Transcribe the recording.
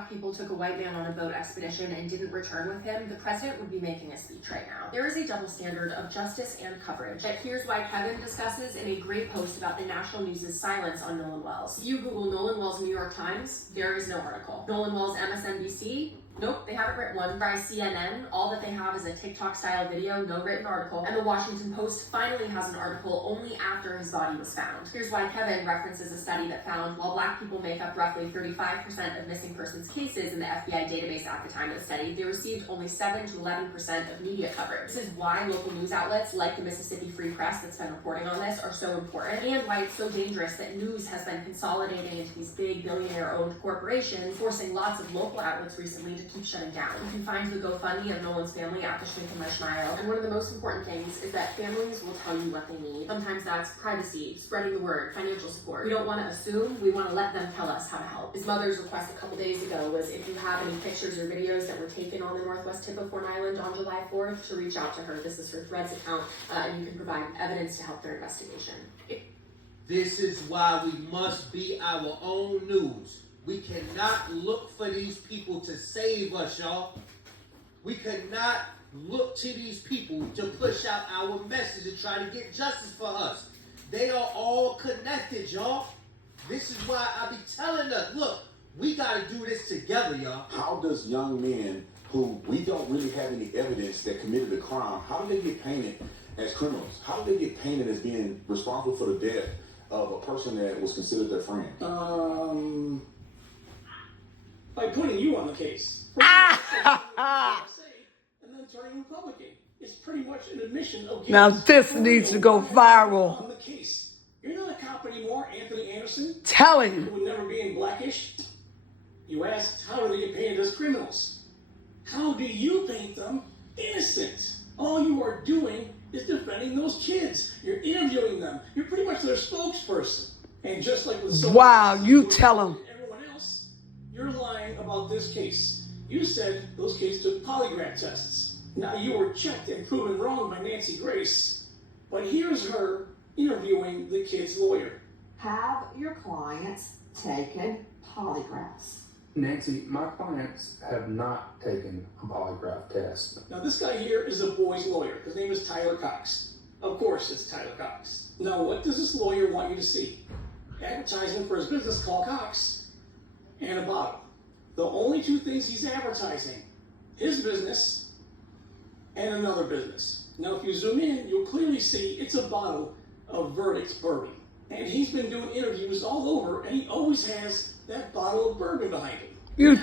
black people took a white man on a boat expedition and didn't return with him, the president would be making a speech right now. There is a double standard of justice and coverage. But here's why Kevin discusses in a great post about the national news's silence on Nolan Wells. If you Google Nolan Wells New York Times, there is no article. Nolan Wells MSNBC, nope, they haven't written one. By CNN, all that they have is a TikTok-style video, no written article. And the Washington Post finally has an article only after his body was found. Here's why Kevin references a study that found while black people make up roughly 35% of missing persons cases in the FBI database at the time of the study, they received only 7 to 11% of media coverage. This is why local news outlets like the Mississippi Free Press that's been reporting on this are so important, and why it's so dangerous that news has been consolidating into these big billionaire-owned corporations, forcing lots of local outlets recently to keep shutting down. You can find the GoFundMe of Nolan's family at the Schminkenmesh Mile, and one of the most important things is that families will tell you what they need. Sometimes that's privacy, spreading the word, financial support. We don't want to assume, we want to let them tell us how to help. His mother's request a couple days ago was if you have any pictures or videos that were taken on the northwest tip of Horn Island on July 4th, to reach out to her. This is her Threads account, and you can provide evidence to help their investigation. This is why we must be our own news. We cannot look for these people to save us, y'all. We cannot look to these people to push out our message and try to get justice for us. They are all connected, y'all. This is why I be telling us, look, we got to do this together, y'all. How does young men who we don't really have any evidence that committed a crime, how do they get painted as criminals? How do they get painted as being responsible for the death of a person that was considered their friend? By putting you on the case. And then turning Republican. It's pretty much an admission of guilt. Now this needs to go viral. On the case. You're not a cop anymore, Anthony Anderson. Telling You would never be in Blackish. You asked, how do they get painted as criminals? How do you paint them innocent? All you are doing is defending those kids. You're interviewing them. You're pretty much their spokesperson. And just like with so wow, you tell them. Everyone else, you're lying about this case. You said those kids took polygraph tests. Now you were checked and proven wrong by Nancy Grace. But here's her interviewing the kid's lawyer. Have your clients taken polygraphs? Nancy, my clients have not taken a polygraph test. Now this guy here is a boy's lawyer. His name is Tyler Cox. Of course it's Tyler Cox. Now what does this lawyer want you to see? Advertising for his business called Cox and a bottle. The only two things he's advertising, his business and another business. Now if you zoom in, you'll clearly see it's a bottle of Verdict's bourbon. And he's been doing interviews all over, and he always has that bottle of bourbon behind him. You